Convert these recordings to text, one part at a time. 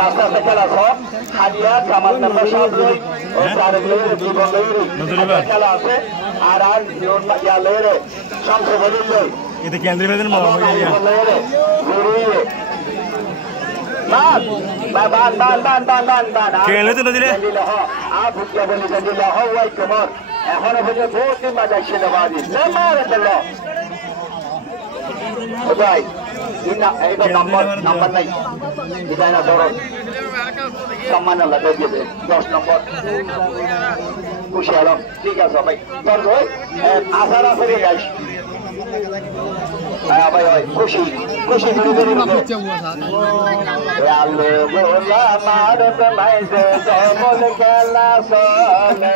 নাস্তা খেলা সব হালিয়া কামাল নাম্বার সব লই ও চার লইরে জীবন লইরে খেলা আছে আর আর ইয়া লইরে শামসে বলিল লই এটা কেন্দ্রীয় বেদন মামা লইরে ঘুরিয়ে বান বান বান বান বান বান বান খেলে তো দিলে আ ভুকিয়া বলি দিলে হওয়াই তোমার এখনো বুঝে বহুত মজা ছিল বাজি না মারে দিল ওটাই এইটা নাম্বার নাই এটা না ধরো সম্মান আল্লাহ দিয়ে 10 নম্বর খুশি আলম ঠিক আছে ভাই তোর ভাই আসার আসরে যাইস ভাই ভাই খুশি খুশি করে আলো গোলা মারত মাইজে জমল খেলা সলে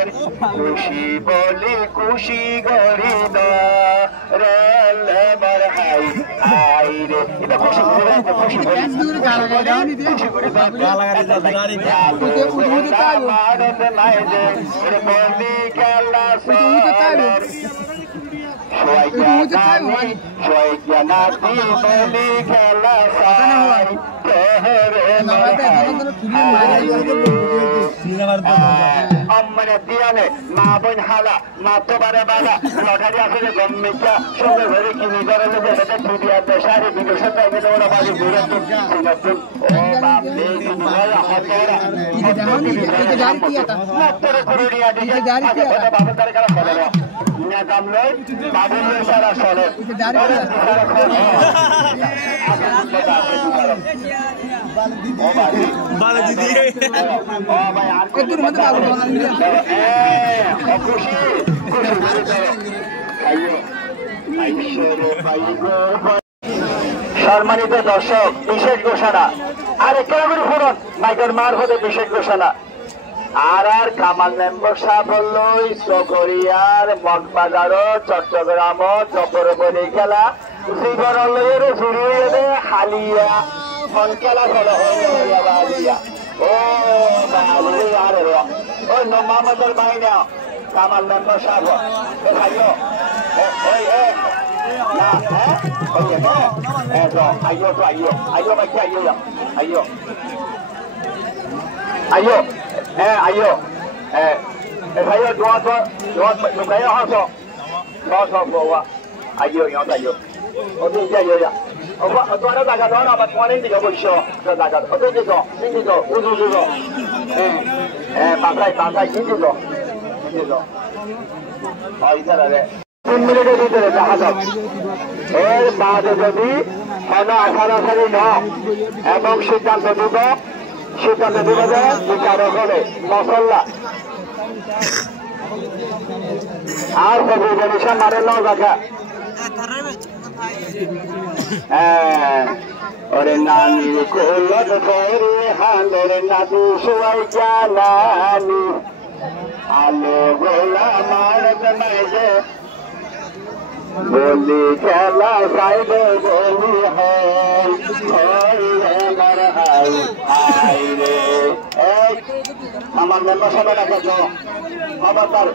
খুশি বলি খুশি গরিব রেলে বর হাই আই রে এটা খুশি করে খুশি করে গালাগালি খুশি করে গালাগালি মারত মাইজে বলি খেলা সলে খেলা দিয়ানে মা বোন হালা মা তো বারে বালা লটারি আসলে গম্মিকা সঙ্গে ধরে কিনি করে ছুটি আছে সারি বিদেশে টাইমে ওরা বাড়ি ঘুরে নতুন ও বাপ বাবার কারা করে নাম লই বাবুল সারা সরে বালাজি দিয়ে ও ভাই আর একটু মধ্যে খুশি সম্মানিত দর্শক বিশেষ ঘোষণা আর কেমন ফোরন মাইকের মার হতে বিশেষ ঘোষণা আর আর কামাল মেম্বার সাহেব হল চকরিয়ার মগবাজার চট্টগ্রাম চক্রবলী খেলা জীবন জুড়িয়ে হালিয়া ফোন খেলা চলে হইয়া ও আর ওই মামাদের বাইনা কামাল মেম্বার সাহেব খাইও ওই না আইও তো আইও আইও বাকি আইও আইও ayo ayo saya dua saya hasok hasok bawa ayo yang ayo oke ayo ya apa tu ada daga tu apa tu ada tiga boleh daga oke ini tu uzu pakai ini tu oh itu ada 3 মিনিটের ভিতরে দেখা যাবে এর বাদে যদি অনাসারাসারি না এবং সিদ্ধান্ত নিব সিদ্ধান্ত নিবে যে বিচারক হলে মশল্লা আর সবই জিনিস মারে নাও দেখা ওরে নানি কোলত ফেরে হালের নাদু সবাই জানানি আলো গোলা মারত মাইজে বলি খেলা সাইডে বলি হয় আমার হাই রে আমার মেম্বার সবাই রাখা আমার